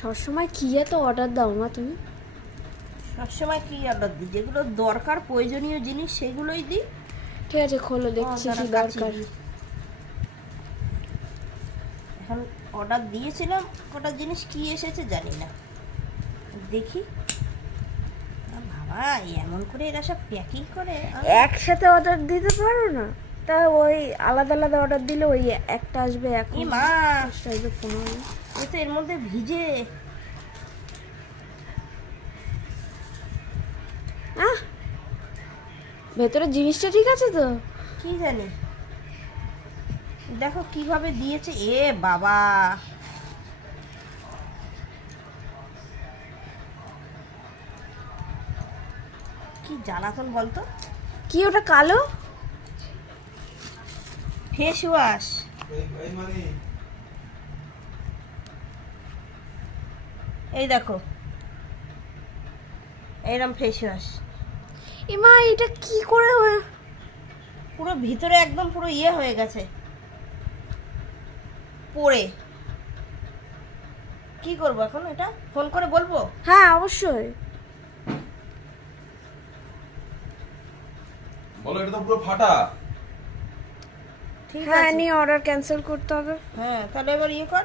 সবসময় কি এত অর্ডার দাও মা তুমি? সবসময় কি অর্ডার দিই? যেগুলো দরকার প্রয়োজনীয় জিনিস সেগুলোই দিই। ঠিক আছে খোলো দেখছি কি দরকার। এখন অর্ডার দিয়েছিলাম, কটা জিনিস কি এসেছে জানি না, দেখি। বাবা এমন করে এরা সব প্যাকিং করে। একসাথে অর্ডার দিতে পারো না? তা ওই আলাদা আলাদা অর্ডার দিলে ওই একটা আসবে এখন, মা একটা আসবে 15। এ তো এর মধ্যে ভিজে। আহ, ভেতরে জিনিসটা ঠিক আছে তো? কি জানি, দেখো কিভাবে দিয়েছে। এ বাবা, কি জ্বালাতন বলতো। কি ওটা কালো? Face wash. এই দেখো, এইরকম ফেস ওয়াশ। এমা এটা কি করে পুরো ভিতরে একদম পুরো ইয়ে হয়ে গেছে পড়ে। কি করবো এখন? এটা ফোন করে বলবো? হ্যাঁ অবশ্যই বলো, এটা তো পুরো ফাটা। ঠিক হ্যাঁ আছে, নিয়ে অর্ডার ক্যান্সেল করতে হবে। হ্যাঁ তাহলে এবার ইয়ে কর।